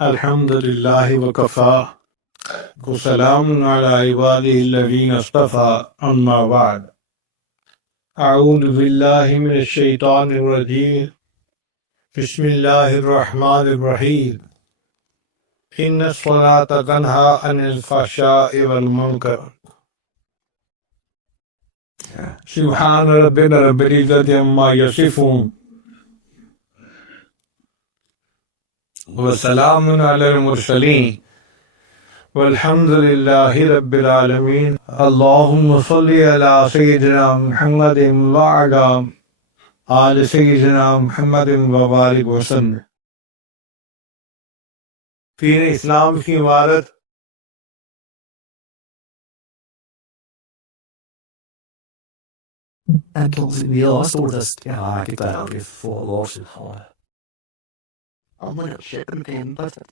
الحمد لله وكفى وسلام على عباده الذين اصطفى أما بعد أعوذ بالله من الشيطان الرجيم بسم الله الرحمن الرحيم إن الصلاة تنهى عن الفحشاء والمنكر سبحان ربنا رب العزة عما يصفون وسلام على المرسلين والحمد لله رب العالمين اللهم صل على سيدنا محمد وعلى آل سيدنا محمد وبارك وسلم. پیر اسلام کی عمارت En tot in heel stoordes ja, ik daar weer voor los in gaan. Allemaal shit in dat het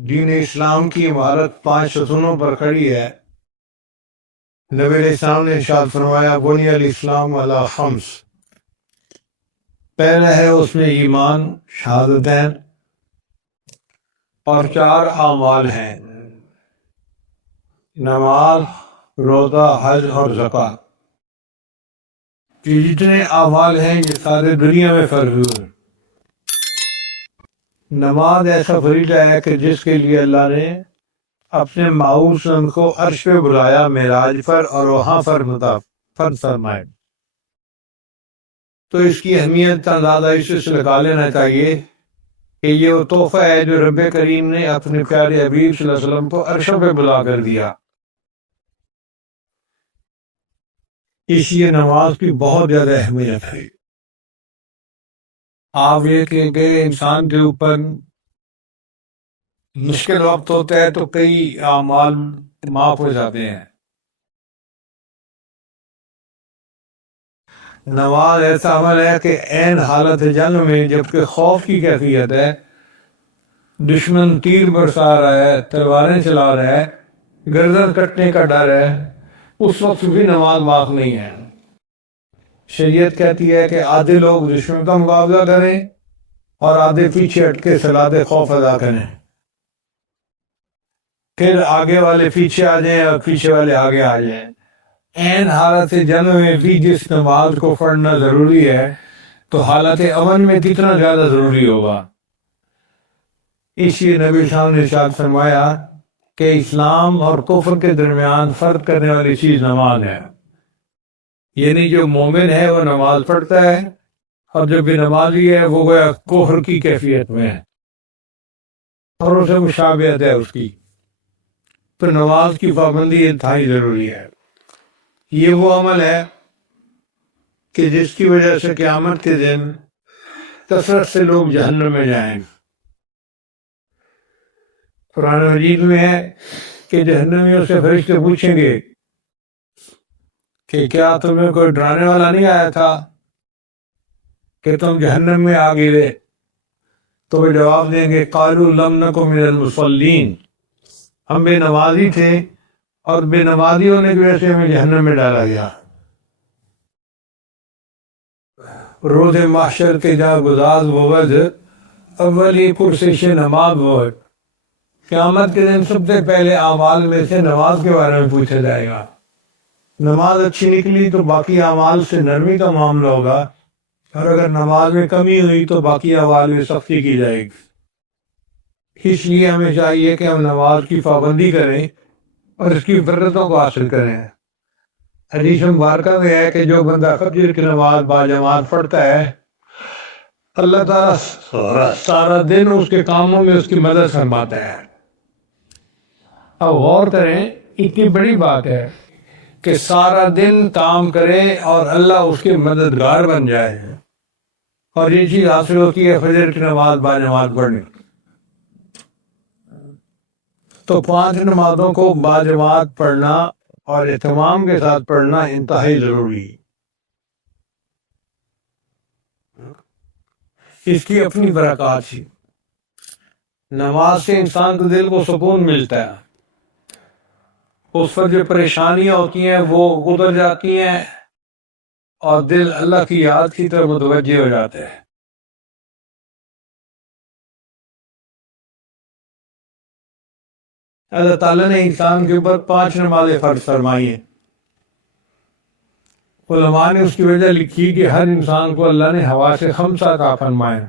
دین اسلام کی عمارت 5 ستونوں پر کھڑی ہے. نبی علیہ السلام نے ارشاد فرمایا بنی الاسلام علی 5. پہلا ہے اس میں ایمان شہادتین اور 4 اعمال ہیں: نماز، روزہ، حج اور زکوٰۃ. یہ جتنے اعمال ہیں یہ سارے دنیا میں فرض ہوئے. نماز ایسا فریضہ ہے کہ جس کے لیے اللہ نے اپنے معبود کو عرش پہ بلایا معراج پر اور وہاں فرض فرمائے. تو اس کی اہمیت اندازہ اس سے لگا لینا چاہیے کہ یہ وہ تحفہ ہے جو رب کریم نے اپنے پیارے حبیب صلی اللہ علیہ وسلم کو عرشوں پہ بلا کر دیا. اس لیے نماز کی بہت زیادہ اہمیت ہے. آپ یہ کہ انسان کے اوپر مشکل وقت ہوتا ہے تو کئی اعمال معاف ہو جاتے ہیں. نماز ایسا عمل ہے کہ عین حالت جنگ میں جبکہ خوف کی کیفیت ہے، دشمن تیر برسا رہا ہے، تلواریں چلا رہا ہے، گردن کٹنے کا ڈر ہے، اس وقت بھی نماز معاف نہیں ہے. شریعت کہتی ہے کہ آدھے لوگ دشمن کا مقابلہ کریں اور آدھے پیچھے ہٹ کے صلاۃ خوف ادا کریں، پھر آگے والے پیچھے آ جائیں اور پیچھے والے آگے آ جائیں. عین حالت جنگ میں بھی جس نماز کو پڑھنا ضروری ہے تو حالت امن میں کتنا زیادہ ضروری ہوگا. اس لیے نبی صاحب نے ارشاد فرمایا کہ اسلام اور کفر کے درمیان فرق کرنے والی چیز نماز ہے. یعنی جو مومن ہے وہ نماز پڑھتا ہے اور جو بے نمازی ہے وہ گویا کفر کی کیفیت میں ہے اور اسے مشابہت ہے اس کی. تو نماز کی پابندی انتہائی ضروری ہے. یہ وہ عمل ہے کہ جس کی وجہ سے قیامت کے دن کثرت سے لوگ جہنم میں جائیں. قرآن مجید میں ہے کہ جہنمیوں سے فرشتے پوچھیں گے کہ کیا تمہیں کوئی ڈرانے والا نہیں آیا تھا کہ تم جہنم میں آ گئے؟ تو وہ جواب دیں گے قالوا لم نک من المصلین، ہم بے نمازی تھے اور بے نمازی ہونے کی وجہ سے ہمیں جہنم میں ڈالا گیا. روز محشر کے جا گزاز بود اولی پرسش نماز بود. قیامت کے دن سب سے پہلے اعمال میں سے نماز کے بارے میں پوچھا جائے گا. نماز اچھی نکلی تو باقی اعمال سے نرمی کا معاملہ ہوگا اور اگر نماز میں کمی ہوئی تو باقی اعمال میں سختی کی جائے گی. اس لیے ہمیں چاہیے کہ ہم نماز کی پابندی کریں اور اس کی فرضوں کو حاصل کریں. حدیث مبارکہ میں ہے کہ جو بندہ فجر کی نماز باجماعت پڑھتا ہے اللہ تعالیٰ سارا دن اس کے کاموں میں اس کی مدد فرماتا ہے. اب غور کریں، اتنی بڑی بات ہے کہ سارا دن کام کرے اور اللہ اس کے مددگار بن جائے، اور یہ چیز حاصل ہوتی ہے فجر کی نماز باجماعت پڑھنے. تو 5 نمازوں کو باجماعت پڑھنا اور اہتمام کے ساتھ پڑھنا انتہائی ضروری ہے. اس کی اپنی برکات ہے. نماز سے انسان کے دل کو سکون ملتا ہے، اس پر جو پریشانیاں ہوتی ہیں وہ گزر جاتی ہیں اور دل اللہ کی یاد کی طرف متوجہ ہو جاتے ہیں۔ اللہ تعالیٰ نے انسان کے اوپر 5 نمازیں فرض فرمائی ہیں۔ علماء نے اس کی وجہ لکھی کہ ہر انسان کو اللہ نے حواس 5 عطا فرمائے،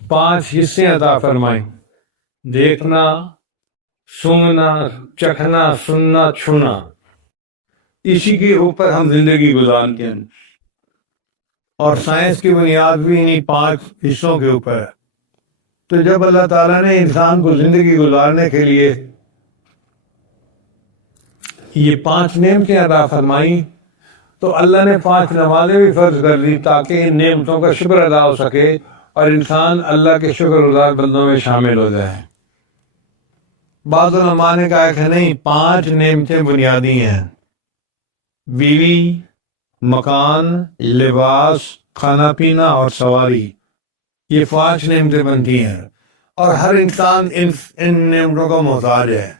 5 حصے عطا فرمائے: دیکھنا، سونگنا، چکھنا، سننا، چھونا۔ اسی کے اوپر ہم زندگی گزارتے ہیں، اور سائنس کی بنیاد بھی انہی 5 حصوں کے اوپر ہے۔ تو جب اللہ تعالیٰ نے انسان کو زندگی گزارنے کے لیے یہ 5 نعمتیں عطا فرمائی، تو اللہ نے 5 نمازیں بھی فرض کر دی تاکہ ان نعمتوں کا شکر ادا ہو سکے اور انسان اللہ کے شکر گزار بندوں میں شامل ہو جائے۔ بعض علماء نے کہا کہ نہیں، 5 نعمتیں بنیادی ہیں: بیوی، مکان، لباس، کھانا پینا اور سواری۔ یہ 5 نعمتیں بنتی ہیں، اور ہر انسان ان نعمتوں کا محتاج ہے،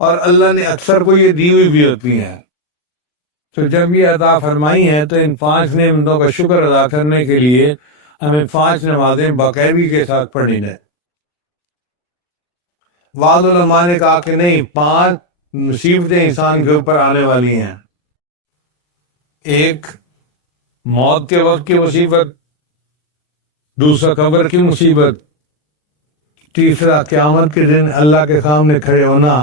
اور اللہ نے اکثر کو یہ دی ہوئی بھی ہوتی ہیں۔ تو جب یہ عطا فرمائی ہیں تو ان 5 نعمتوں کا شکر ادا کرنے کے لیے ہمیں 5 نمازیں باقاعدگی کے ساتھ پڑھنی ہیں۔ بعض علماء نے کہا کہ نہیں، 5 مصیبتیں انسان کے اوپر آنے والی ہیں: ایک موت کے وقت کی مصیبت، دوسرا قبر کی مصیبت، تیسرا قیامت کے دن اللہ کے سامنے کھڑے ہونا،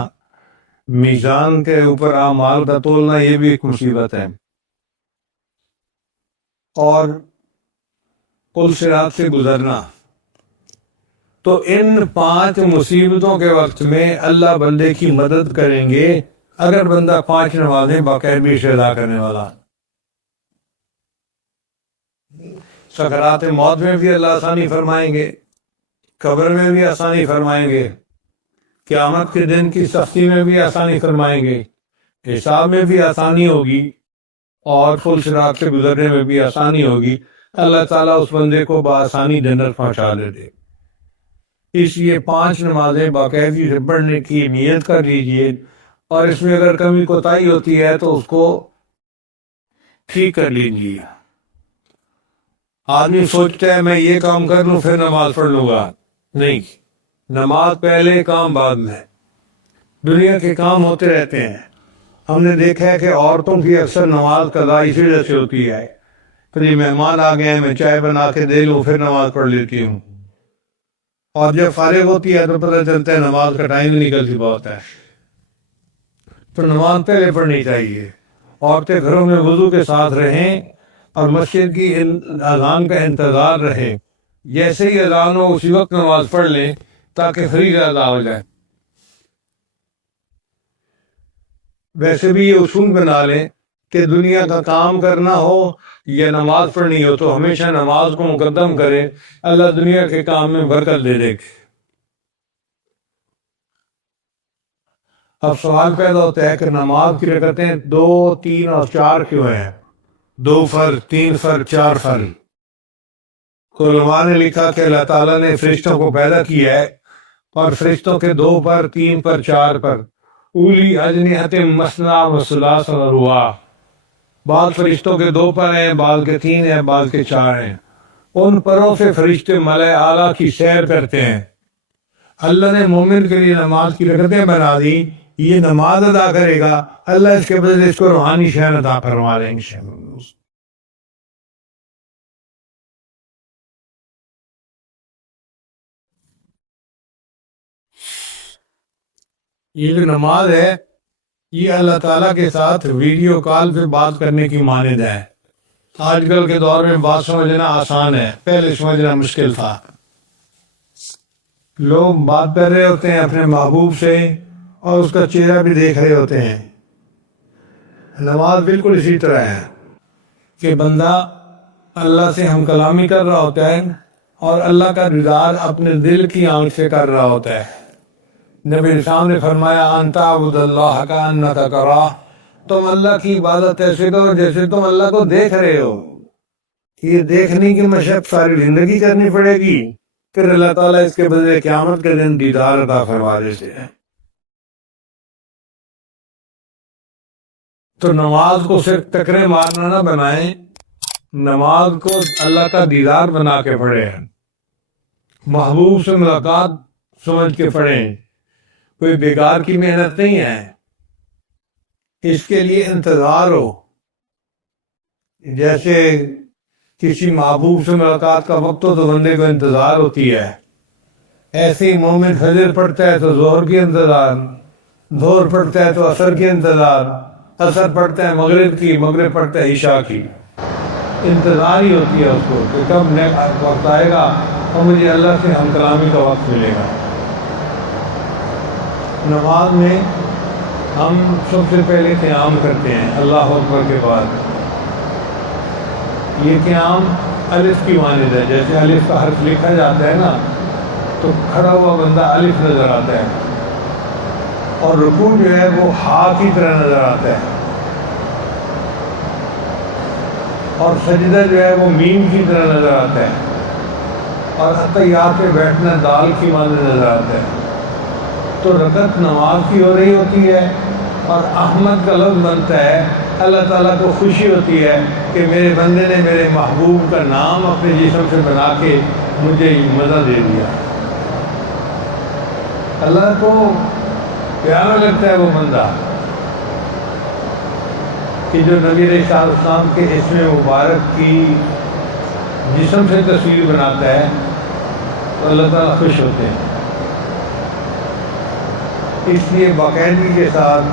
میزان کے اوپر اعمال کا تولنا، یہ بھی ایک مصیبت ہے، اور پل صراط سے گزرنا۔ تو ان 5 مصیبتوں کے وقت میں اللہ بندے کی مدد کریں گے اگر بندہ 5 نمازیں باقاعدگی سے ادا کرنے والا۔ سکرات موت میں بھی اللہ آسانی فرمائیں گے، قبر میں بھی آسانی فرمائیں گے، قیامت کے دن کی سختی میں بھی آسانی فرمائیں گے، حساب میں بھی آسانی ہوگی، اور پل صراط سے گزرنے میں بھی آسانی ہوگی۔ اللہ تعالیٰ اس بندے کو بآسانی جنت پہنچا دیتے۔ اس لیے 5 نمازیں باقاعدگی سے پڑھنے کی نیت کر لیجیے، اور اس میں اگر کمی کوتاہی ہوتی ہے تو اس کو ٹھیک کر لیجیے۔ آدمی سوچتا ہے میں یہ کام کر لوں پھر نماز پڑھ لوں گا، نہیں، نماز پہلے، کام بعد میں۔ دنیا کے کام ہوتے رہتے ہیں۔ ہم نے دیکھا ہے کہ عورتوں کی اکثر نماز قضا اسی وجہ سے ہوتی ہے، کبھی مہمان آ گئے ہیں، میں چائے بنا کے دے لوں پھر نماز پڑھ لیتی ہوں، اور جب فارغ ہوتی ہے تو پتہ چلتا ہے نماز کا ٹائم نکلتی بہت ہے۔ تو نماز پہلے پڑھنی چاہیے۔ عورتیں گھروں میں وضو کے ساتھ رہیں اور مسجد کی اذان کا انتظار رہے، جیسے ہی اذان ہو اسی وقت نماز پڑھ لیں تاکہ فریضہ ادا ہو جائے۔ ویسے بھی یہ اصول بنا لیں کہ دنیا کا کام کرنا ہو یا نماز پڑھنی ہو تو ہمیشہ نماز کو مقدم کرے، اللہ دنیا کے کام میں برکت دے دے گا۔ اب سوال پیدا ہوتا ہے کہ نماز کی رکعتیں 2، 3 اور 4 کیوں ہیں؟ 2 فرض، 3 فرض، 4 فرض۔ علماء نے لکھا کہ اللہ تعالیٰ نے فرشتوں کو پیدا کیا ہے، اور فرشتوں کے 2 پر، 3 پر، 4 پر، اولی اجنحۃ مثنی و ثلاث و رباع۔ بعض فرشتوں کے 2 پر ہیں، بعض کے 3 ہیں، بعض کے 4 ہیں۔ ان پروں سے فرشتے ملائے اعلیٰ کی سیر کرتے ہیں۔ اللہ نے مومن کے لیے نماز کی رکعتیں بنا دی، یہ نماز ادا کرے گا، اللہ اس کے بدلے اس کو روحانی شان عطا فرما دیں گے۔ یہ جو نماز ہے یہ اللہ تعالیٰ کے ساتھ ویڈیو کال پہ بات کرنے کی مانند ہے۔ آج کل کے دور میں بات سمجھنا آسان ہے، پہلے سمجھنا مشکل تھا۔ لوگ بات کر رہے ہوتے ہیں اپنے محبوب سے اور اس کا چہرہ بھی دیکھ رہے ہوتے ہیں۔ نماز بالکل اسی طرح ہے کہ بندہ اللہ سے ہم کلامی کر رہا ہوتا ہے اور اللہ کا دیدار اپنے دل کی آنکھ سے کر رہا ہوتا ہے۔ نبی اسلام نے فرمایا ان تعبد اللہ کأنک تراہ، تم اللہ کی عبادت ایسے کرو جیسے تم اللہ کو دیکھ رہے ہو۔ یہ دیکھنے کی مشق ساری زندگی کرنی پڑے گی، پھر اللہ تعالیٰ اس کے بدلے قیامت کے دن دیدار عطا فرما دیتے ہیں۔ تو نماز کو صرف ٹکرے مارنا نہ بنائیں، نماز کو اللہ کا دیدار بنا کے پڑھیں، محبوب سے ملاقات سمجھ کے پڑھیں، کوئی بیکار کی محنت نہیں ہے، اس کے لیے انتظار ہو۔ جیسے کسی محبوب سے ملاقات کا وقت ہو تو بندے کو انتظار ہوتی ہے، ایسے ہی مومن فجر پڑھتا ہے تو ظہر کی انتظار، ظہر پڑھتا ہے تو عصر کی انتظار، عصر پڑھتا ہے مغرب کی، مغرب پڑھتا ہے عشاء کی، انتظار ہی ہوتی ہے اس کو کہ کب نیک وقت آئے گا اور مجھے اللہ سے ہم کلامی کا وقت ملے گا۔ نماز میں ہم سب سے پہلے قیام کرتے ہیں اللہ اکبر کے بعد۔ یہ قیام الف کی مانند ہے، جیسے الف کا حرف لکھا جاتا ہے نا تو کھڑا ہوا بندہ الف نظر آتا ہے، اور رکوع جو ہے وہ ہا کی طرح نظر آتا ہے، اور سجدہ جو ہے وہ میم کی طرح نظر آتا ہے، اور اتحیات پہ بیٹھنا دال کی مانند نظر آتا ہے۔ تو رکعت نماز کی ہو رہی ہوتی ہے اور احمد کا لفظ بنتا ہے، اللہ تعالیٰ کو خوشی ہوتی ہے کہ میرے بندے نے میرے محبوب کا نام اپنے جسم سے بنا کے مجھے مزہ دے دیا۔ اللہ کو پیارا لگتا ہے وہ بندہ کہ جو نبی علیہ السلام کے اسم مبارک کی جسم سے تصویر بناتا ہے تو اللہ تعالیٰ خوش ہوتے ہیں۔ اس لیے باقاعدگی کے ساتھ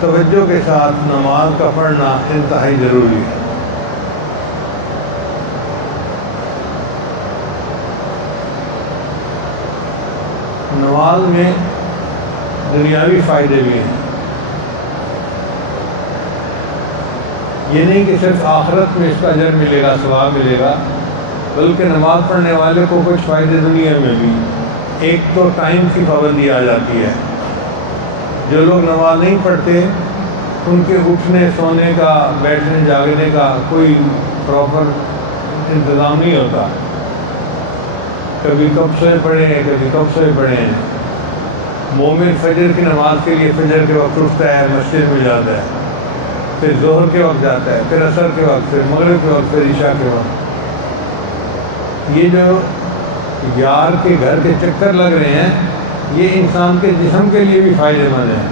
توجہ کے ساتھ نماز کا پڑھنا انتہائی ضروری ہے۔ نماز میں دنیاوی فائدے بھی ہیں، یہ نہیں کہ صرف آخرت میں اس کا اجر ملے گا، ثواب ملے گا، بلکہ نماز پڑھنے والے کو کچھ فائدے دنیا میں بھی۔ ایک تو ٹائم کی پابندی آ جاتی ہے، جو لوگ نماز نہیں پڑھتے ان کے اٹھنے سونے کا بیٹھنے جاگنے کا کوئی پراپر انتظام نہیں ہوتا، کبھی کب سوئے پڑے ہیں کبھی کب سوئے پڑے ہیں۔ مومن فجر کی نماز کے لیے فجر کے وقت اٹھتا ہے، مسجد میں جاتا ہے، پھر ظہر کے وقت جاتا ہے، پھر عصر کے وقت، پھر مغرب کے وقت، پھر عشاء کے وقت۔ یہ جو یار کے گھر کے چکر لگ رہے ہیں یہ انسان کے جسم کے لیے بھی فائدہ مند ہے۔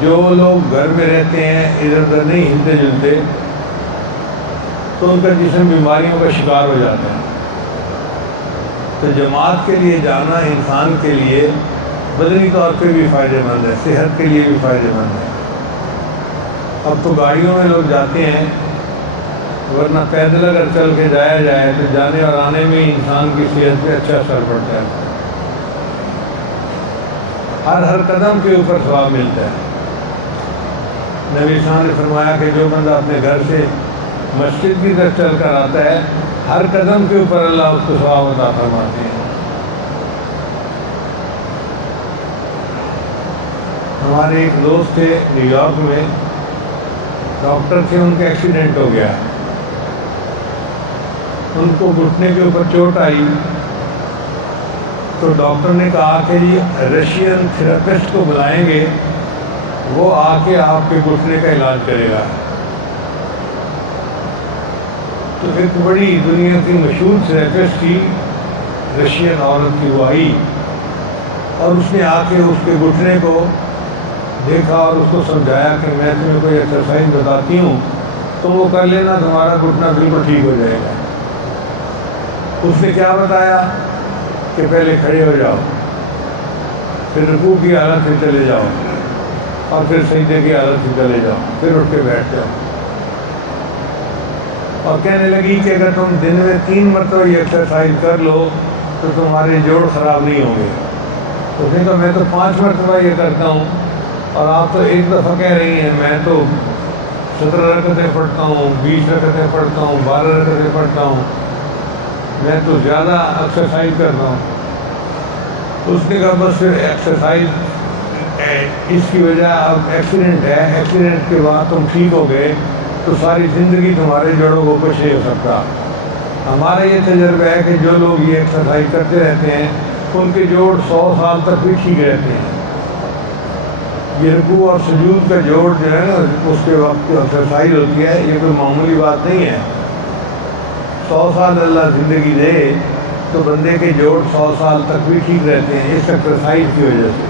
جو لوگ گھر میں رہتے ہیں ادھر ادھر نہیں ہلتے جلتے تو ان کا جسم بیماریوں کا شکار ہو جاتا ہے۔ تو جماعت کے لیے جانا انسان کے لیے بدنی طور پہ بھی فائدہ مند ہے، صحت کے لیے بھی فائدہ مند ہے۔ اب تو گاڑیوں میں لوگ جاتے ہیں، ورنہ پیدل اگر چل کے جایا جائے تو جانے اور آنے میں انسان کی صحت پہ اچھا اثر پڑتا ہے، ہر قدم کے اوپر ثواب ملتا ہے۔ نبی صاحب نے فرمایا کہ جو بندہ اپنے گھر سے مسجد کی طرف چل کر آتا ہے ہر قدم کے اوپر اللہ اس کو ثواب عطا فرماتے ہیں۔ ہمارے ایک دوست تھے نیو یارک میں، ڈاکٹر تھے، ان کا ایکسیڈنٹ ہو گیا، ان کو گھٹنے کے اوپر چوٹ آئی تو ڈاکٹر نے کہا کہ جی رشین تھراپسٹ کو بلائیں گے، وہ آ کے آپ کے گھٹنے کا علاج کرے گا۔ تو ایک بڑی دنیا کی مشہور تھراپسٹ تھی رشین عورت کی، وہ آئی اور اس نے آ کے اس کے گھٹنے کو دیکھا اور اس کو سمجھایا کہ میں تمہیں کوئی ایکسرسائز بتاتی ہوں تو وہ کر لینا، تمہارا گھٹنا بالکل ٹھیک ہو جائے گا۔ اس نے کیا بتایا کہ پہلے کھڑے ہو جاؤ، پھر رکوع کی حالت سے چلے جاؤ، اور پھر سجدے کی حالت سے چلے جاؤ، پھر اٹھ کے بیٹھ جاؤ، اور کہنے لگی کہ اگر تم دن میں 3 مرتبہ یہ ایکسرسائز کر لو تو تمہارے جوڑ خراب نہیں ہوں گے۔ تو اس نے کہا میں تو 5 مرتبہ یہ کرتا ہوں اور آپ تو ایک دفعہ کہہ رہی ہیں، میں تو 17 رکعتیں پڑھتا ہوں، 20 رکعتیں پڑھتا ہوں، 12 رکعتیں پڑھتا ہوں، میں تو زیادہ ایکسرسائز کرتا ہوں۔ اس نے کہا بس پھر ایکسرسائز اس کی وجہ اب ایکسیڈنٹ ہے، ایکسیڈنٹ کے بعد تم ٹھیک ہو گئے تو ساری زندگی تمہارے جوڑوں کو کچھ نہیں ہو سکتا۔ ہمارا یہ تجربہ ہے کہ جو لوگ یہ ایکسرسائز کرتے رہتے ہیں ان کے جوڑ 100 سال تک بھی ٹھیک رہتے ہیں۔ یہ رکوع اور سجود کا جوڑ جو ہے نا اس کے وقت ایکسرسائز ہوتی ہے، یہ کوئی معمولی بات نہیں ہے۔ 100 سال اللہ زندگی دے تو بندے کے جوڑ 100 سال تک بھی ٹھیک رہتے ہیں اس ایکسرسائز کی وجہ سے۔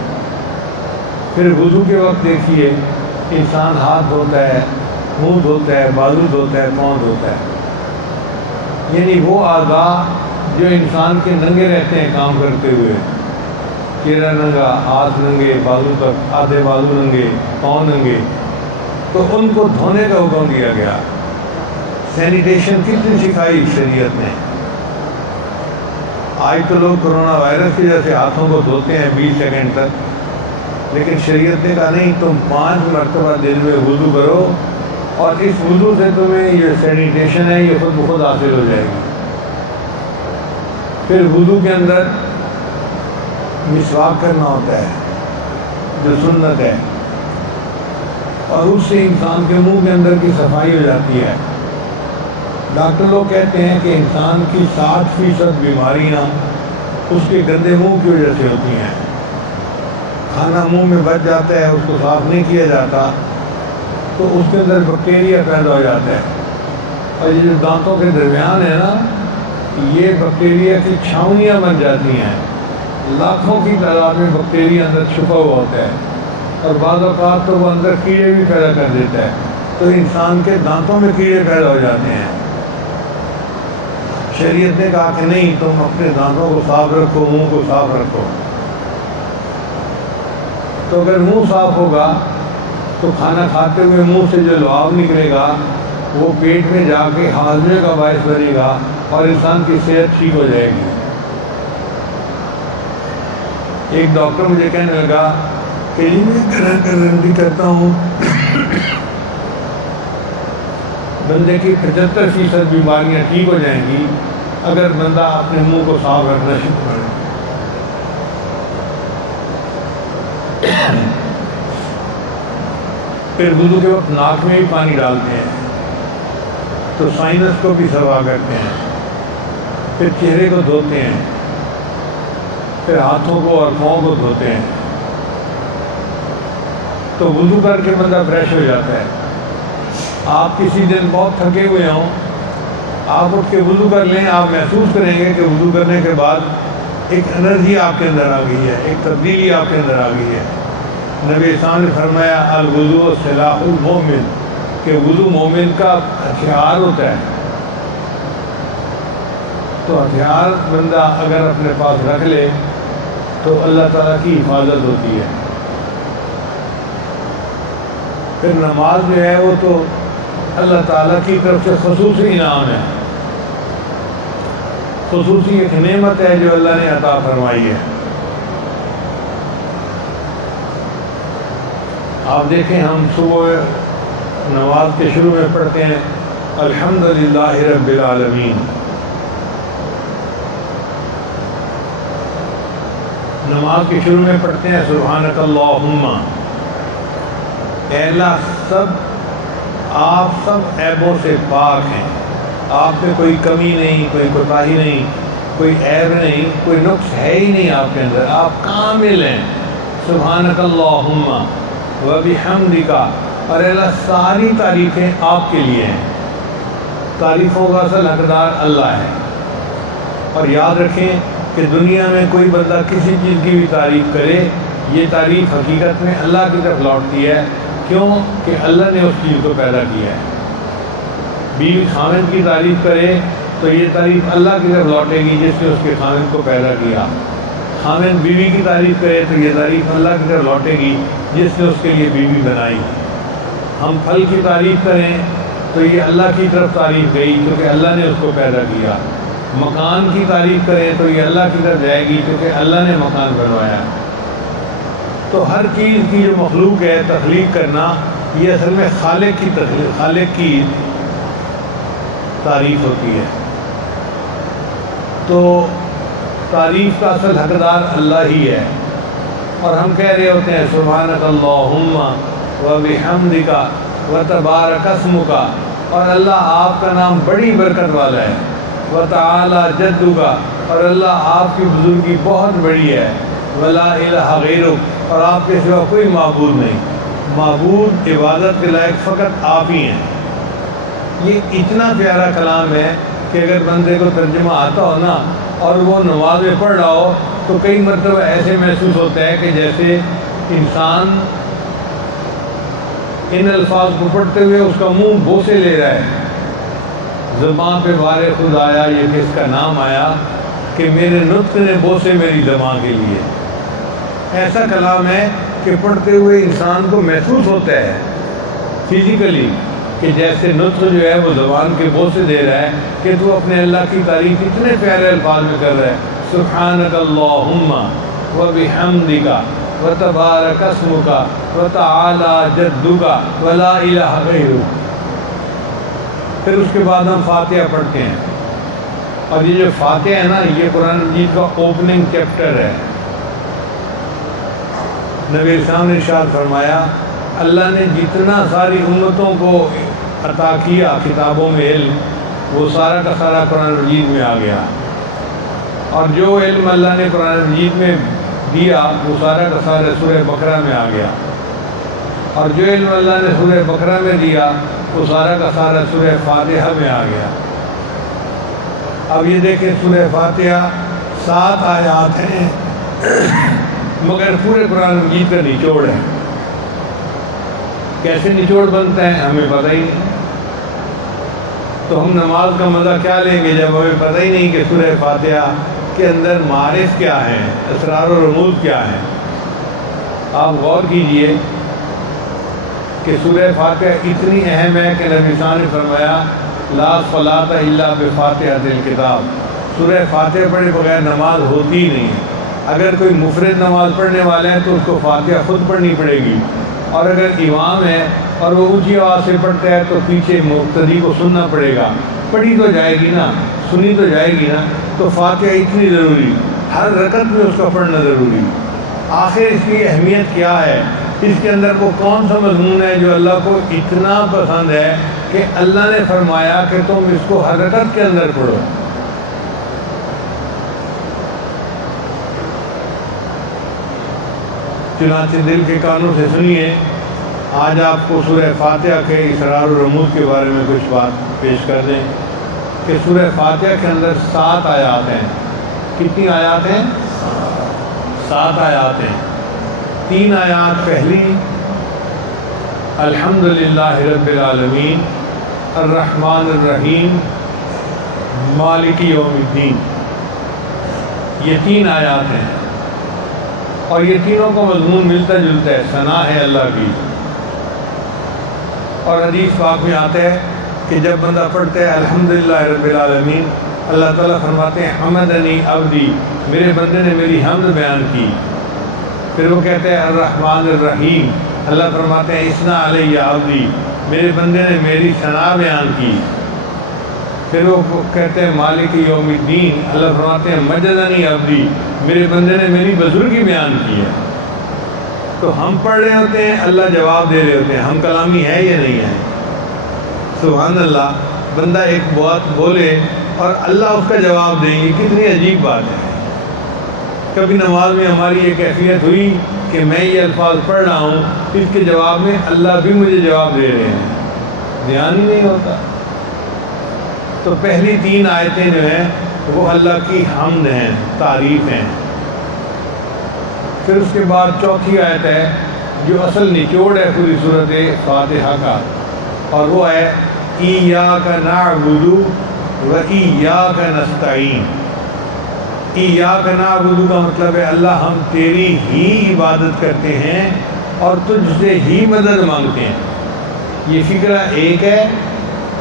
پھر وضو کے وقت دیکھیے انسان ہاتھ دھوتا ہے، منہ دھوتا ہے، بازو دھوتا ہے، پاؤں دھوتا ہے، یعنی وہ اعضاء جو انسان کے ننگے رہتے ہیں کام کرتے ہوئے، چہرہ ننگا، ہاتھ ننگے، بازو تک آدھے بازو ننگے، پاؤں ننگے، تو ان کو دھونے کا حکم دیا گیا۔ سینیٹیشن کتنی سکھائی شریعت نے۔ آج تو لوگ کرونا وائرس کی وجہ سے ہاتھوں کو دھوتے ہیں 20 سیکنڈ تک، لیکن شریعت نے کہا نہیں، تم 5 مرتبہ دن میں وضو کرو اور اس وضو سے تمہیں یہ سینیٹیشن ہے یہ خود بخود حاصل ہو جائے گی۔ پھر وضو کے اندر مسواک کرنا ہوتا ہے جو سنت ہے، اور اس سے انسان کے منہ کے اندر کی صفائی ہو جاتی ہے۔ ڈاکٹر لوگ کہتے ہیں کہ انسان کی 60% بیماریاں اس کے گندے منہ کی وجہ سے ہوتی ہیں۔ کھانا منہ میں بچ جاتا ہے، اس کو صاف نہیں کیا جاتا تو اس کے اندر بیکٹیریا پیدا ہو جاتا ہے، اور یہ جو دانتوں کے درمیان ہے نا، یہ بیکٹیریا کی چھاؤنیاں بن جاتی ہیں، لاکھوں کی تعداد میں بیکٹیریا اندر چھپا ہوا ہوتا ہے، اور بعض اوقات تو وہ اندر کیڑے بھی پیدا کر دیتا ہے، تو انسان کے دانتوں میں کیڑے پیدا ہو جاتے ہیں۔ شریعت نے کہا کہ نہیں، تم اپنے دانتوں کو صاف رکھو، منہ کو صاف رکھو۔ تو اگر منہ صاف ہوگا تو کھانا کھاتے ہوئے منہ سے جو لعاب نکلے گا وہ پیٹ میں جا کے ہاضمے کا باعث بنے گا اور انسان کی صحت ٹھیک ہو جائے گی۔ ایک ڈاکٹر مجھے کہنے لگا کہ جی میں گرہن کرتا ہوں، بندے کی 75% بیماریاں ٹھیک ہو جائیں گی اگر بندہ اپنے منہ کو صاف رکھنا شروع کرے۔ پھر وضو کے وقت ناک میں بھی پانی ڈالتے ہیں تو سائنس کو بھی صفا کرتے ہیں، پھر چہرے کو دھوتے ہیں، پھر ہاتھوں کو اور پاؤں کو دھوتے ہیں، تو وضو کر کے بندہ فریش ہو جاتا ہے۔ آپ کسی دن بہت تھکے ہوئے ہوں، آپ اٹھ کے وضو کر لیں، آپ محسوس کریں گے کہ وضو کرنے کے بعد ایک انرجی آپ کے اندر آ گئی ہے، ایک تبدیلی آپ کے اندر آ گئی ہے۔ نبی اسلام نے فرمایا الوضوء سلاح المومن، کہ وضو مومن کا ہتھیار ہوتا ہے۔ تو ہتھیار بندہ اگر اپنے پاس رکھ لے تو اللہ تعالیٰ کی حفاظت ہوتی ہے۔ پھر نماز جو ہے وہ تو اللہ تعالیٰ کی طرف سے خصوصی انعام ہے، خصوصی ایک نعمت ہے جو اللہ نے عطا فرمائی ہے۔ آپ دیکھیں، ہم صبح نماز کے شروع میں پڑھتے ہیں الحمدللہ رب العالمین، نماز کے شروع میں پڑھتے ہیں سبحانک اللہم، اے اللہ آپ سب عیبوں سے پاک ہیں، آپ میں کوئی کمی نہیں، کوئی کوتاہی نہیں، کوئی عیب نہیں، کوئی نقص ہے ہی نہیں آپ کے اندر، آپ کامل ہیں۔ سبحانک اللہم وبحمدک، اور اللہ ساری تعریفیں آپ کے لیے ہیں، تعریفوں کا اصل حقدار اللہ ہے۔ اور یاد رکھیں کہ دنیا میں کوئی بندہ کسی چیز کی بھی تعریف کرے، یہ تعریف حقیقت میں اللہ کی طرف لوٹتی ہے۔ کیوں؟ کہ اللہ نے اس چیز کو پیدا کیا ہے۔ بیوی خاوند کی تعریف کرے تو یہ تعریف اللہ کی طرف لوٹے گی جس نے اس کے خاوند کو پیدا کیا۔ خاوند بیوی کی تعریف کرے تو یہ تعریف اللہ کی طرف لوٹے گی جس نے اس کے لیے بیوی بنائی۔ ہم پھل کی تعریف کریں تو یہ اللہ کی طرف تعریف گئی کیونکہ اللہ نے اس کو پیدا کیا۔ مکان کی تعریف کریں تو یہ اللہ کی طرف جائے گی کیونکہ اللہ نے مکان بنوایا۔ تو ہر چیز کی جو مخلوق ہے، تخلیق کرنا، یہ اصل میں خالق کی تخلیق، خالق کی تعریف ہوتی ہے۔ تو تعریف کا اصل حقدار اللہ ہی ہے، اور ہم کہہ رہے ہوتے ہیں سبحانک اللہم وبحمدک وتبارک اسمک، اور اللہ آپ کا نام بڑی برکت والا ہے، وتعالی جدک، اور اللہ آپ کی بزرگی بہت بڑی ہے، ولا الہ غیرک، اور آپ کے سوا کوئی معبود نہیں، معبود عبادت کے لائق فقط آپ ہی ہیں۔ یہ اتنا پیارا کلام ہے کہ اگر بندے کو ترجمہ آتا ہو نا اور وہ نماز میں پڑھ رہا ہو تو کئی مرتبہ ایسے محسوس ہوتا ہے کہ جیسے انسان ان الفاظ کو پڑھتے ہوئے اس کا منہ بوسے لے رہا ہے. زبان پہ بار خود آیا یہ کس کا نام آیا کہ میرے نطق نے بوسے میری زبان کے لیے. ایسا کلام ہے کہ پڑھتے ہوئے انسان کو محسوس ہوتا ہے فزیکلی کہ جیسے نطق جو ہے وہ زبان کے بوسے دے رہا ہے کہ تو اپنے اللہ کی تعریف اتنے پیارے الفاظ میں کر رہا ہے. سبحانک اللہم و بحمدک و تبارک اسمک و تعالی جدک و لا الہ غیرک. پھر اس کے بعد ہم فاتحہ پڑھتے ہیں اور یہ جو فاتحہ ہے نا یہ قرآن مجید کا اوپننگ چیپٹر ہے. نبی اسلام نے ارشاد فرمایا اللہ نے جتنا ساری امتوں کو عطا کیا کتابوں میں علم وہ سارا کا سارا قرآن مجید میں آ گیا. اور جو علم اللہ نے قرآن مجید میں دیا وہ سارا کا سارا سورہ بقرہ میں آ گیا. اور جو علم اللہ نے سورہ بقرہ میں دیا وہ سارا کا سارا سورہ فاتحہ میں آ گیا. اب یہ دیکھیں سورہ فاتحہ 7 آیات ہیں مگر پورے قرآن مجید کا نچوڑ ہے. کیسے نچوڑ بنتا ہے ہمیں پتہ ہی نہیں. تو ہم نماز کا مزہ کیا لیں گے جب ہمیں پتہ ہی نہیں کہ سورہ فاتحہ کے اندر معارف کیا ہیں, اسرار و رموز کیا ہیں. آپ غور کیجئے کہ سورہ فاتحہ اتنی اہم ہے کہ نبی صلی اللہ علیہ وسلم نے فرمایا لا صلاۃ الا بفاتحۃ الکتاب. سورہ فاتحہ پڑھے بغیر نماز ہوتی ہی نہیں. اگر کوئی مفرد نماز پڑھنے والے ہیں تو اس کو فاتحہ خود پڑھنی پڑے گی, اور اگر امام ہے اور وہ اونچی آواز سے پڑھتا ہے تو پیچھے مقتدی کو سننا پڑے گا. پڑھی تو جائے گی نا, سنی تو جائے گی نا. تو فاتحہ اتنی ضروری, ہر رکعت میں اس کا پڑھنا ضروری. آخر اس کی اہمیت کیا ہے, اس کے اندر وہ کون سا مضمون ہے جو اللہ کو اتنا پسند ہے کہ اللہ نے فرمایا کہ تم اس کو ہر رکعت کے اندر پڑھو. چنانچہ دل کے کانوں سے سنیے. آج آپ کو سورہ فاتحہ کے اسرار و رموز کے بارے میں کچھ بات پیش کر دیں کہ سورہ فاتحہ کے اندر 7 آیات ہیں. کتنی آیات ہیں؟ 7 آیات ہیں. 3 آیات پہلی الحمدللہ رب العالمین الرحمن الرحیم مالک یوم الدین, یہ 3 آیات ہیں اور یہ تینوں کا مضمون ملتا جلتا ہے, ثنا ہے اللہ کی. اور حدیث پاک میں آتا ہے کہ جب بندہ پڑھتا ہے الحمدللہ رب العالمین, اللہ تعالیٰ فرماتے ہیں حمدنی عبدی, میرے بندے نے میری حمد بیان کی. پھر وہ کہتے ہیں الرحمن الرحیم, اللہ فرماتے ہیں اثنا علیہ عبدی, میرے بندے نے میری ثنا بیان کی. پھر وہ کہتے ہیں مالک یوم الدین, اللہ فرماتے ہیں مجدنی عبدی, میرے بندے نے میری بزرگی بیان کی ہے. تو ہم پڑھ رہے ہوتے ہیں, اللہ جواب دے رہے ہوتے ہیں. ہم کلامی ہے یا نہیں ہے؟ سبحان اللہ. بندہ ایک بات بولے اور اللہ اس کا جواب دیں گے, کتنی عجیب بات ہے. کبھی نماز میں ہماری یہ کیفیت ہوئی کہ میں یہ الفاظ پڑھ رہا ہوں, اس کے جواب میں اللہ بھی مجھے جواب دے رہے ہیں, دھیان ہی نہیں ہوتا. تو پہلی 3 آیتیں جو ہیں وہ اللہ کی حمد ہیں, تعریف ہیں. پھر اس کے بعد چوتھی آیت ہے جو اصل نچوڑ ہے پوری صورت فاتحہ کا, اور وہ ہے ایاک نعبد و ایاک نستعین. ایاک نعبد کا مطلب ہے اللہ ہم تیری ہی عبادت کرتے ہیں اور تجھ سے ہی مدد مانگتے ہیں. یہ فکرہ ایک ہے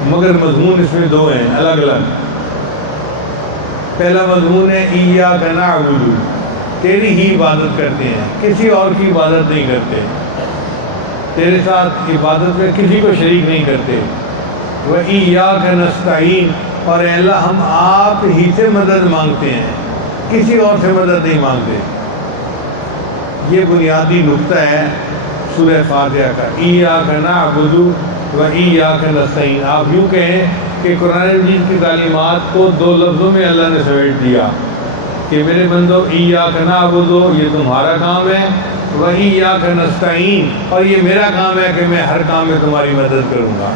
مگر مضمون اس میں 2 ہیں الگ الگ. پہلا مضمون ہے ایاک نعبد, تیری ہی عبادت کرتے ہیں, کسی اور کی عبادت نہیں کرتے, تیرے ساتھ عبادت میں کسی کو شریک نہیں کرتے. وَإِيَّاكَ نَسْتَعِينُ, اور اے اللہ ہم آپ ہی سے مدد مانگتے ہیں, کسی اور سے مدد نہیں مانگتے. یہ بنیادی نقطہ ہے سورہ فاتحہ کا, ایاک نعبد و ایاک نستعین. آپ یوں کہیں کہ قرآن مجید کی تعلیمات کو 2 لفظوں میں اللہ نے سمیٹ دیا کہ میرے بندو ایاک نعبد, یہ تمہارا کام ہے, و ایاک نستعین, اور یہ میرا کام ہے کہ میں ہر کام میں تمہاری مدد کروں گا.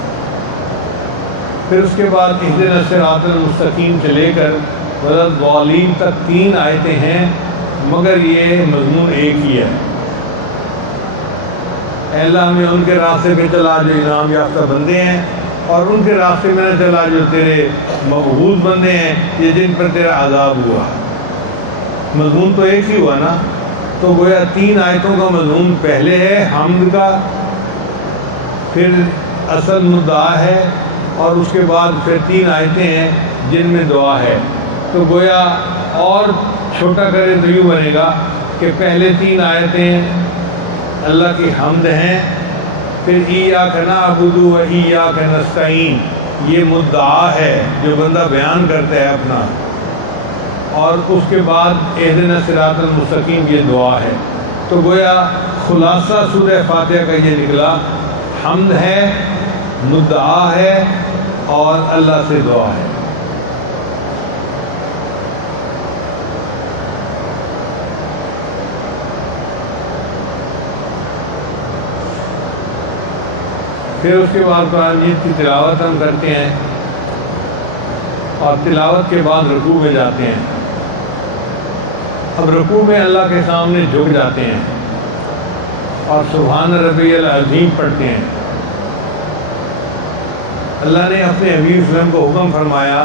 پھر اس کے بعد اہدنا الصراط المستقیم سے لے کر ولا الضالین تک 3 آیتیں ہیں، مگر یہ مضمون ایک ہی ہے۔ اے اللہ ہمیں ان کے راستے پہ چلا جو انعام یافتہ بندے ہیں، اور ان کے راستے میں نہ چلا جو تیرے مبغوض بندے ہیں، یہ جن پر تیرا عذاب ہوا۔ مضمون تو ایک ہی ہوا نا، تو گویا 3 آیتوں کا مضمون پہلے ہے حمد کا، پھر اصل مدعا ہے، اور اس کے بعد پھر 3 آیتیں ہیں جن میں دعا ہے۔ تو گویا اور چھوٹا کرے تو یوں بنے گا کہ پہلے 3 آیتیں اللہ کی حمد ہیں، پھر ایاک نعبد و ایاک نستعین یہ مدعا ہے جو بندہ بیان کرتا ہے اپنا، اور اس کے بعد اہدنا الصراط المستقیم یہ دعا ہے۔ تو گویا خلاصہ سورہ فاتحہ کا یہ نکلا، حمد ہے، مدعا ہے، اور اللہ سے دعا ہے۔ پھر اس کے بعد قرآن مجید کی تلاوت ہم کرتے ہیں، اور تلاوت کے بعد رکوع میں جاتے ہیں۔ اب رکوع میں اللہ کے سامنے جھک جاتے ہیں اور سبحان ربی العظیم پڑھتے ہیں۔ اللہ نے اپنے حبیب صلی اللہ علیہ وسلم کو حکم فرمایا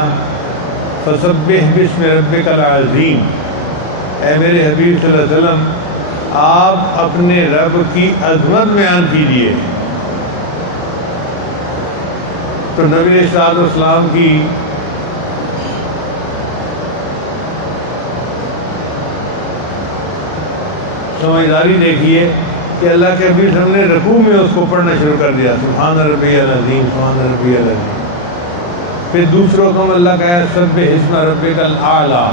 فسبح باسم ربک العظیم، اے میرے حبیب صلی اللہ علیہ وسلم آپ اپنے رب کی عظمت بیان کیجیے۔ تو نبی علیہ الصلوۃ والسلام کی سمجھداری دیکھیے کہ اللہ کے حبیب صلی اللہ علیہ وسلم نے رکوع میں اس کو پڑھنا شروع کر دیا، سبحان ربی العظیم، سبحان ربی العظیم۔ پھر دوسروں کو اللہ کا ہے سبح اسم ربک الاعلیٰ،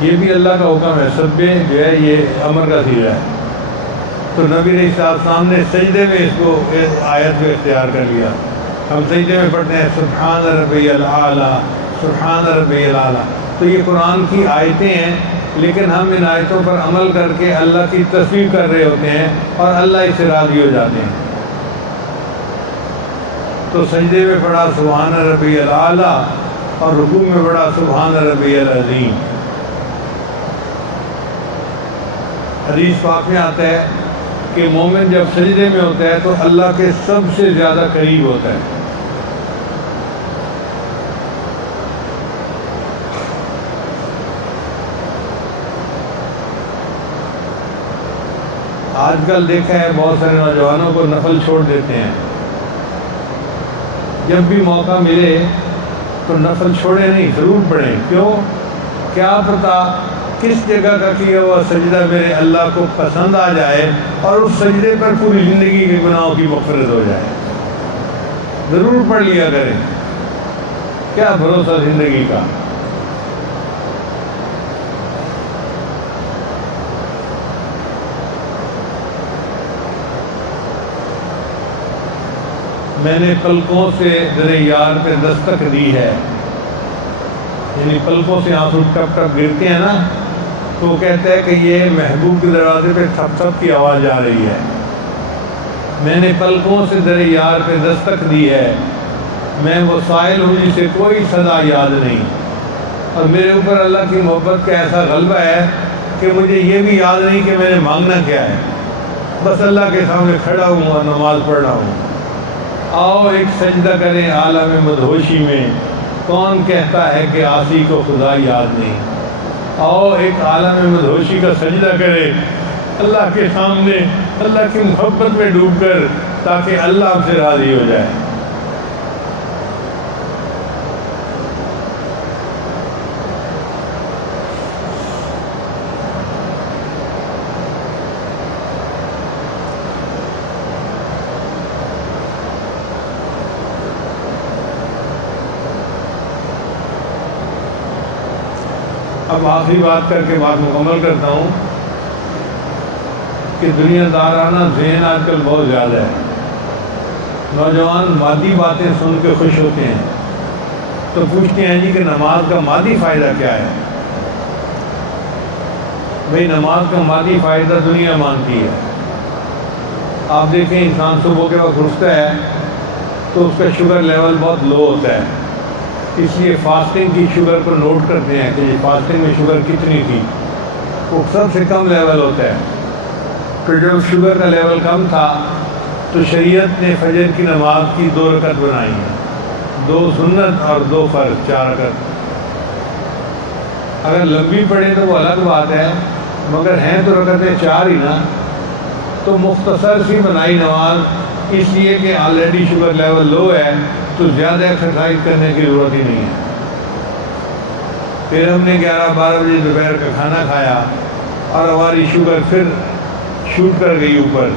یہ بھی اللہ کا حکم ہے، سبح جو ہے یہ امر کا صیغہ ہے۔ تو نبی علیہ السلام نے سجدے میں اس کو آیت کو اختیار کر لیا۔ ہم سجدے میں پڑھتے ہیں سبحان ربی الاعلیٰ، سبحان ربی الاعلیٰ۔ تو یہ قرآن کی آیتیں ہیں، لیکن ہم ان آیتوں پر عمل کر کے اللہ کی تصویر کر رہے ہوتے ہیں اور اللہ اس سے راضی ہو جاتے ہیں۔ تو سجدے میں پڑھا سبحان ربی الاعلیٰ، اور رکوع میں پڑھا سبحان ربی العظیم۔ حدیث پاک میں آتا ہے کہ مومن جب سجدے میں ہوتا ہے تو اللہ کے سب سے زیادہ قریب ہوتا ہے۔ آج کل دیکھا ہے بہت سارے نوجوانوں کو نفل چھوڑ دیتے ہیں، جب بھی موقع ملے تو نفل چھوڑیں نہیں، ضرور پڑھیں۔ کیوں؟ کیا پتہ کس جگہ کا کیا ہوا سجدہ میرے اللہ کو پسند آ جائے اور اس سجدے پر پوری زندگی کے گناہوں کی مغفرت ہو جائے۔ ضرور پڑھ لیا کریں، کیا بھروسہ زندگی کا۔ میں نے پلکوں سے در یار پہ دستک دی ہے، یعنی پلکوں سے آنسو ٹپ ٹپ گرتے ہیں نا، تو وہ کہتا ہے کہ یہ محبوب کے دروازے پہ تھپ تھپ کی آواز آ رہی ہے۔ میں نے پلکوں سے در یار پہ دستک دی ہے، میں وہ سائل ہوں جسے کوئی صدا یاد نہیں، اور میرے اوپر اللہ کی محبت کا ایسا غلبہ ہے کہ مجھے یہ بھی یاد نہیں کہ میں نے مانگنا کیا ہے، بس اللہ کے سامنے کھڑا ہوں اور نماز پڑھ رہا ہوں۔ آؤ ایک سجدہ کریں عالم مدہوشی میں، کون کہتا ہے کہ عاصی کو خدا یاد نہیں۔ آؤ ایک عالم مدہوشی کا سجدہ کرے اللہ کے سامنے، اللہ کی محبت میں ڈوب کر، تاکہ اللہ آپ سے راضی ہو جائے۔ اب آخری بات کر کے بات مکمل کرتا ہوں کہ دنیا دارانہ ذہن آج کل بہت زیادہ ہے۔ نوجوان مادی باتیں سن کے خوش ہوتے ہیں، تو پوچھتے ہیں جی کہ نماز کا مادی فائدہ کیا ہے؟ بھئی نماز کا مادی فائدہ دنیا مانتی ہے۔ آپ دیکھیں انسان صبح کے وقت اٹھتا ہے تو اس کا شوگر لیول بہت لو ہوتا ہے، اس لیے فاسٹنگ کی شوگر کو نوٹ کرتے ہیں کہ فاسٹنگ میں شوگر کتنی تھی، وہ سب سے کم لیول ہوتا ہے۔ تو جب شوگر کا لیول کم تھا تو شریعت نے فجر کی نماز کی 2 رکعت بنائی ہیں، 2 سنت اور 2 فرض، 4 رکعت۔ اگر لمبی پڑے تو وہ الگ بات ہے، مگر ہیں تو رکعتیں 4 ہی نا، تو مختصر سی بنائی نماز، اس لیے کہ آلریڈی شوگر لیول لو ہے تو زیادہ ایکسرسائز کرنے کی ضرورت ہی نہیں ہے۔ پھر ہم نے 11-12 بجے دوپہر کا کھانا کھایا اور ہماری شوگر پھر شوٹ کر گئی اوپر،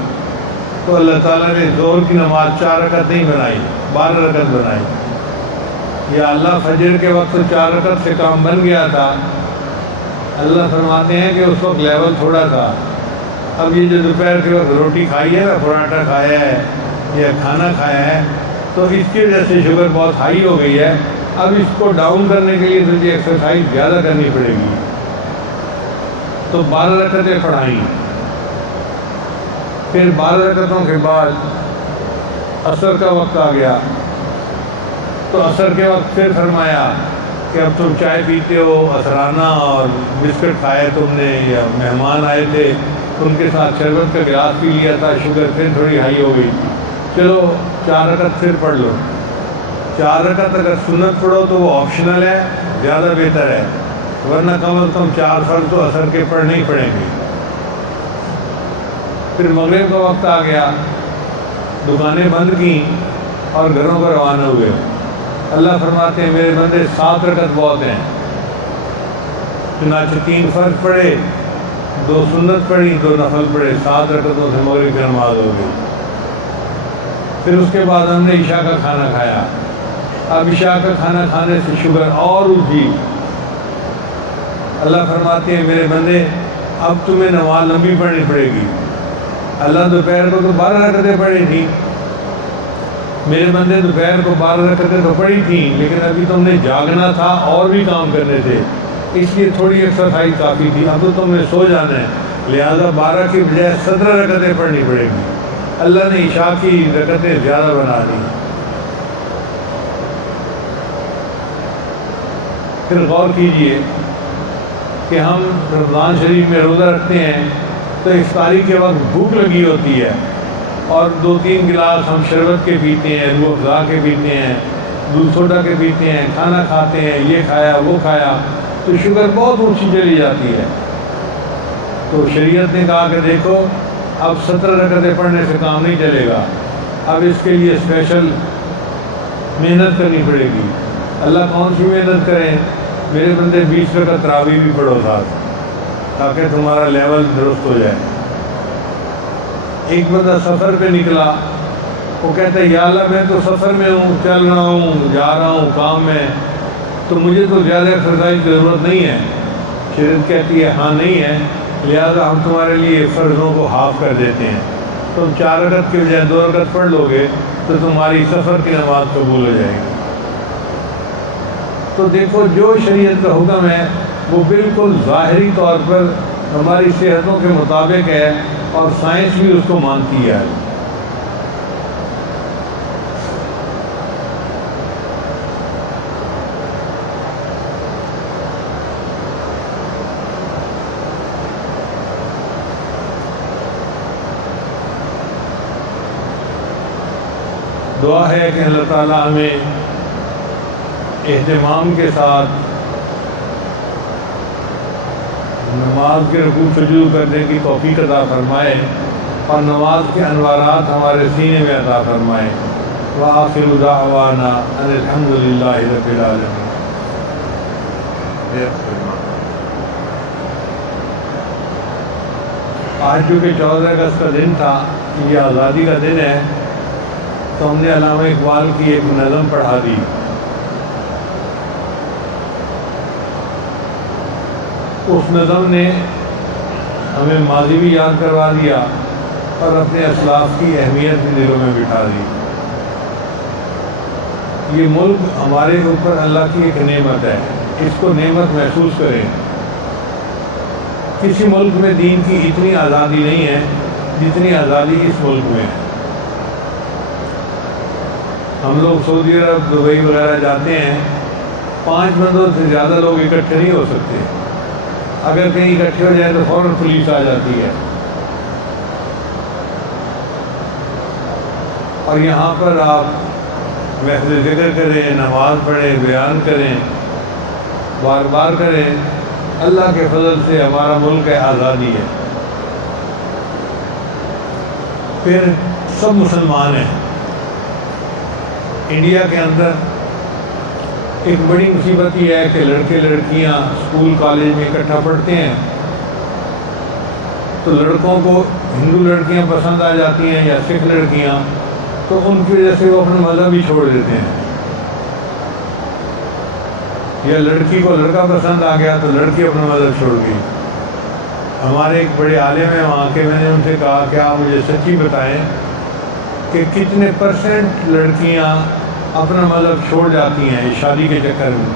تو اللہ تعالیٰ نے ظہر کی نماز 4 رکعت نہیں بنائی، 12 رکعت بنائی۔ یا اللہ فجر کے وقت تو 4 رکعت سے کام بن گیا تھا، اللہ فرماتے ہیں کہ اس وقت لیول تھوڑا تھا، اب یہ جو دوپہر کے وقت روٹی کھائی ہے نا، پراٹھا کھایا ہے یا کھانا کھایا ہے، تو اس کی وجہ سے شوگر بہت ہائی ہو گئی ہے، اب اس کو ڈاؤن کرنے کے لیے تجھے ایکسرسائز زیادہ کرنی پڑے گی۔ تو 12 رکعتیں پڑھائیں۔ پھر 12 رکعتوں کے بعد عصر کا وقت آ گیا، تو عصر کے وقت پھر فرمایا کہ اب تم چائے پیتے ہو، عصرانہ اور بسکٹ کھائے تم نے، یا مہمان آئے تھے ان کے ساتھ شربت کا گلاس پی لیا تھا، شوگر پھر تھوڑی ہائی ہو گئی، چلو 4 رکعت پھر پڑھ لو۔ 4 رکعت اگر سنت پڑھو تو وہ آپشنل ہے، زیادہ بہتر ہے، ورنہ کم از کم 4 فرض تو عصر کے پڑھنے ہی پڑیں گے۔ پھر مغرب کا وقت آ گیا، دکانیں بند کیں اور گھروں کو روانہ ہوئے۔ اللہ فرماتے ہیں میرے بندے 7 رکعت بہت ہیں، چنانچہ 3 فرض پڑھے، 2 سنت پڑھی، 2 نفل پڑھے، 7 رکعتوں سے مغرب کی نماز ہو گئی۔ پھر اس کے بعد ہم نے عشاء کا کھانا کھایا۔ اب عشاء کا کھانا کھانے سے شوگر اور اٹھی۔ اللہ فرماتے ہیں میرے بندے اب تمہیں نماز لمبی پڑھنی پڑے گی۔ اللہ دوپہر کو تو 12 رکعتیں پڑھی تھیں، میرے بندے دوپہر کو 12 رکعتیں تو پڑھی تھیں، لیکن ابھی تم نے جاگنا تھا اور بھی کام کرنے تھے، اس لیے تھوڑی ایکسرسائز کافی تھی، اب تو تم نے سو جانا ہے، لہذا 12 کی بجائے 17 رکعتیں پڑھنی پڑے گی۔ اللہ نے عشاء کی رکعتیں زیادہ بنا دی۔ پھر غور کیجئے کہ ہم رمضان شریف میں روزہ رکھتے ہیں تو افطاری کے وقت بھوک لگی ہوتی ہے اور 2-3 گلاس ہم شربت کے پیتے ہیں، روح افزا کے پیتے ہیں، دودھ سوڈا کے پیتے ہیں، کھانا کھاتے ہیں، یہ کھایا وہ کھایا، تو شوگر بہت اونچی چلی جاتی ہے۔ تو شریعت نے کہا کہ دیکھو اب 17 رکعتیں پڑھنے سے کام نہیں چلے گا، اب اس کے لیے اسپیشل محنت کرنی پڑے گی۔ اللہ کون سی محنت کریں؟ میرے بندے 20 رکعت تراویح بھی پڑھو ساتھ، تاکہ تمہارا لیول درست ہو جائے۔ ایک بندہ سفر پہ نکلا، وہ کہتا ہے یا اللہ میں تو سفر میں ہوں، چل رہا ہوں، جا رہا ہوں کام میں، تو مجھے تو زیادہ ایکسرسائز کی ضرورت نہیں ہے۔ شریعت کہتی ہے ہاں نہیں ہے، لہذا ہم تمہارے لیے فرضوں کو ہاف کر دیتے ہیں، تم 4 رکعت کے بجائے 2 رکعت پڑھ لو گے تو تمہاری سفر کی نماز قبول ہو جائے گی۔ تو دیکھو جو شریعت کا حکم ہے وہ بالکل ظاہری طور پر ہماری صحتوں کے مطابق ہے اور سائنس بھی اس کو مانتی ہے۔ دعا ہے کہ اللہ تعالیٰ ہمیں اہتمام کے ساتھ نماز کے رکوع سجود کرنے کی توفیق عطا فرمائے اور نماز کے انوارات ہمارے سینے میں عطا فرمائے۔ وآخر دعوانا ان الحمد للہ رب العالمین۔ آج چونکہ 14 اگست کا دن تھا، یہ آزادی کا دن ہے، تو ہم نے علامہ اقبال کی ایک نظم پڑھا دی۔ اس نظم نے ہمیں ماضی بھی یاد کروا دیا اور اپنے اسلاف کی اہمیت بھی دلوں میں بٹھا دی۔ یہ ملک ہمارے اوپر اللہ کی ایک نعمت ہے، اس کو نعمت محسوس کریں۔ کسی ملک میں دین کی اتنی آزادی نہیں ہے جتنی آزادی اس ملک میں ہے۔ ہم لوگ سعودی عرب دبئی وغیرہ جاتے ہیں 5 بندوں سے زیادہ لوگ اکٹھے نہیں ہو سکتے، اگر کہیں اکٹھے ہو جائے تو فوراً پولیس آ جاتی ہے۔ اور یہاں پر آپ محفل ذکر کریں، نماز پڑھیں، بیان کریں، بار بار کریں، اللہ کے فضل سے ہمارا ملک ہے، آزادی ہے۔ پھر سب مسلمان ہیں۔ انڈیا کے اندر ایک بڑی مصیبت یہ ہے کہ لڑکے لڑکیاں اسکول کالج میں اکٹھا پڑھتے ہیں تو لڑکوں کو ہندو لڑکیاں پسند آ جاتی ہیں یا سکھ لڑکیاں، تو ان کی وجہ سے وہ اپنا مذہب ہی چھوڑ دیتے ہیں، یا لڑکی کو لڑکا پسند آ گیا تو لڑکی اپنا مذہب چھوڑ گئی۔ ہمارے ایک بڑے عالم ہیں وہاں کے، میں نے ان سے کہا کہ آپ مجھے سچی بتائیں کہ کتنے % لڑکیاں اپنا مذہب چھوڑ جاتی ہیں شادی کے چکر میں؟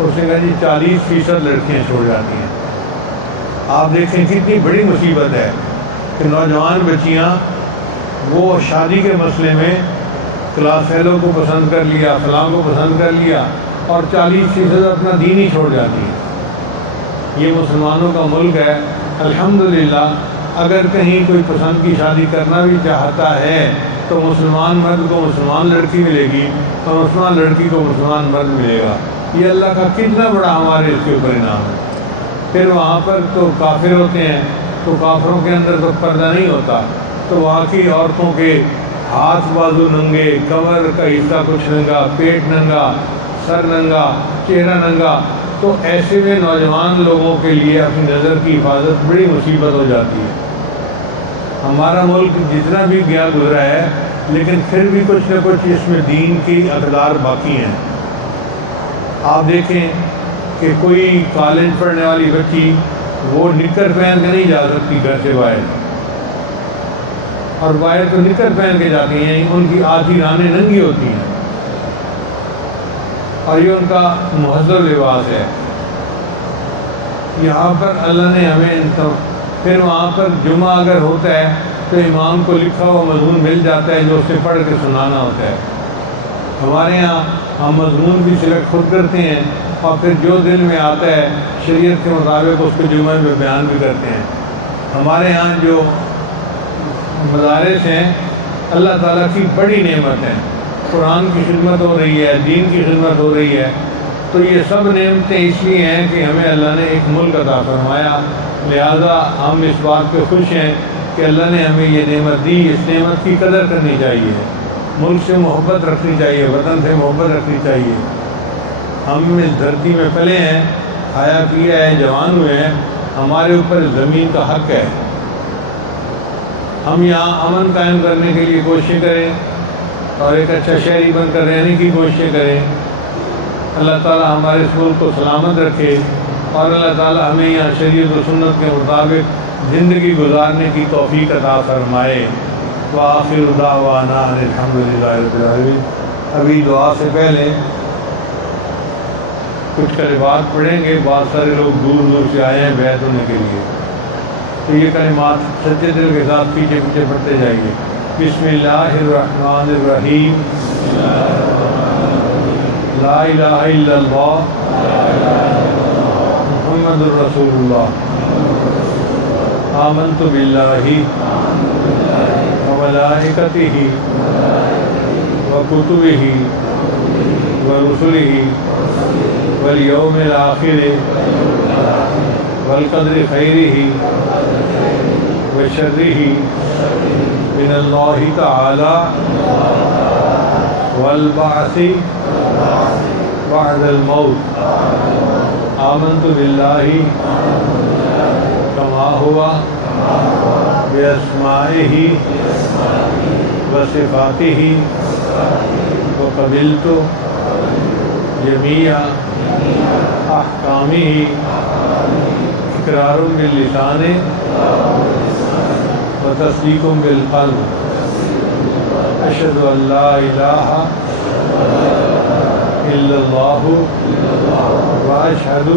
اس نے کہا جی 40% لڑکیاں چھوڑ جاتی ہیں۔ آپ دیکھیں کتنی بڑی مصیبت ہے کہ نوجوان بچیاں وہ شادی کے مسئلے میں کلاس فیلو کو پسند کر لیا، فلاں کو پسند کر لیا، اور 40% اپنا دین ہی چھوڑ جاتی ہیں۔ یہ مسلمانوں کا ملک ہے، الحمدللہ۔ اگر کہیں کوئی پسند کی شادی کرنا بھی چاہتا ہے تو مسلمان مرد کو مسلمان لڑکی ملے گی اور مسلمان لڑکی کو مسلمان مرد ملے گا۔ یہ اللہ کا کتنا بڑا ہمارے اس کے اوپر انعام ہے۔ پھر وہاں پر تو کافر ہوتے ہیں، تو کافروں کے اندر تو پردہ نہیں ہوتا، تو وہاں کی عورتوں کے ہاتھ بازو ننگے، کمر کا حصہ کچھ ننگا، پیٹ ننگا، سر ننگا، چہرہ ننگا، تو ایسے میں نوجوان لوگوں کے لیے اپنی نظر کی حفاظت بڑی مصیبت ہو جاتی ہے۔ ہمارا ملک جتنا بھی گیا گزرا ہے، لیکن پھر بھی کچھ نہ کچھ اس میں دین کی اقدار باقی ہیں۔ آپ دیکھیں کہ کوئی کالج پڑھنے والی بچی وہ نکر پہن کے نہیں جا سکتی گھر سے باہر، اور باہر تو نکر پہن کے جاتی ہیں، ان کی آدھی رانیں ننگی ہوتی ہیں، اور یہ ان کا مہذب لباس ہے۔ یہاں پر اللہ نے ہمیں پھر وہاں پر جمعہ اگر ہوتا ہے تو امام کو لکھا ہوا مضمون مل جاتا ہے جو اسے پڑھ کے سنانا ہوتا ہے۔ ہمارے ہاں ہم مضمون بھی سلیکٹ خود کرتے ہیں، اور پھر جو دل میں آتا ہے شریعت کے مطابق اس کو جمعہ میں بیان بھی کرتے ہیں۔ ہمارے ہاں جو مدارس ہیں اللہ تعالیٰ کی بڑی نعمت ہے، قرآن کی خدمت ہو رہی ہے، دین کی خدمت ہو رہی ہے، تو یہ سب نعمتیں اس لیے ہیں کہ ہمیں اللہ نے ایک ملک عطا فرمایا، لہذا ہم اس بات پہ خوش ہیں کہ اللہ نے ہمیں یہ نعمت دی۔ اس نعمت کی قدر کرنی چاہیے، ملک سے محبت رکھنی چاہیے، وطن سے محبت رکھنی چاہیے۔ ہم اس دھرتی میں پلے ہیں، کھایا پیا ہے، جوان ہوئے ہیں، ہمارے اوپر زمین کا حق ہے۔ ہم یہاں امن قائم کرنے کے لیے کوششیں کریں اور ایک اچھا شہری بن کر رہنے کی کوششیں کریں۔ اللہ تعالیٰ ہمارے اس ملک کو سلامت رکھے، اور اللہ تعالیٰ ہمیں یہاں شریعت و سنت کے مطابق زندگی گزارنے کی توفیق عطا فرمائے۔ وآخر دعوانا ان الحمدللہ رب العالمین۔ ابھی دعا سے پہلے کچھ کلمات پڑھیں گے، بہت سارے لوگ دور دور سے آئے ہیں بیعت ہونے کے لیے، تو یہ کلمات سچے دل کے ساتھ پیچھے پیچھے پڑھتے جائیے۔ بسم اللہ الرحمن الرحیم، لا الہ الا اللہ محمد الرسول اللہ، آمنت باللہ وملائکتہ وکتبہ ورسلہ والیوم الآخر والقدر خیرہ وشرہ من اللہ تعالی والبعث بعد الموت۔ آمنت باللہ کما ہوا باسمائہ وصفاتہ وقبلت جمیع احکامہ اقرار باللسان وتصدیق بالقلب۔ اشہد ان لا الہ الا اللہ واشہد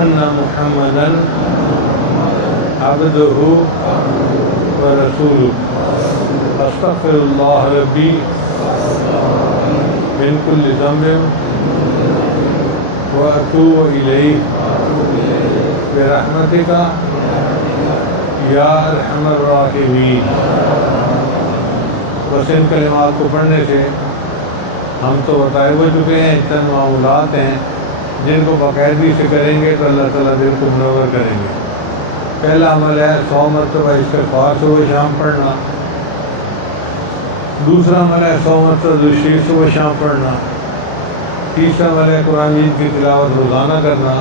ان محمدا عبدہ ورسولہ۔ استغفر اللہ ربی من كل ذنب وأتوب إليه برحمتك یا ارحم الراحمین۔ بس ان کلمات کو پڑھنے سے ہم تو بتائے ہو چکے ہیں، چند معمولات ہیں جن کو باقاعدگی سے کریں گے تو اللہ تعالیٰ دل کو منور کریں گے۔ پہلا عمل ہے 100 مرتبہ استغفار صبح شام پڑھنا، دوسرا عمل ہے 100 مرتبہ درود شریف صبح شام پڑھنا، تیسرا عمل ہے قرآن مجید کی تلاوت روزانہ کرنا،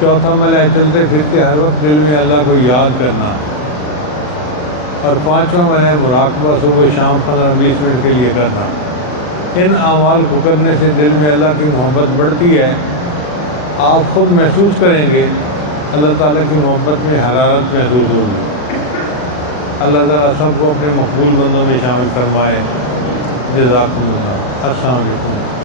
چوتھا عمل ہے چلتے پھرتے ہر وقت دل میں اللہ کو یاد کرنا، اور پانچواں عمل ہے مراقبہ صبح شام 15-20 منٹ کے لیے کرنا۔ ان اعمال کو کرنے سے دل میں اللہ کی محبت بڑھتی ہے، آپ خود محسوس کریں گے اللہ تعالیٰ کی محبت میں حرارت محسوس ہوگی۔ اللہ تعالیٰ سب کو اپنے مقبول بندوں میں شامل فرمائے۔ جزاکم اللہ۔ السلام علیکم۔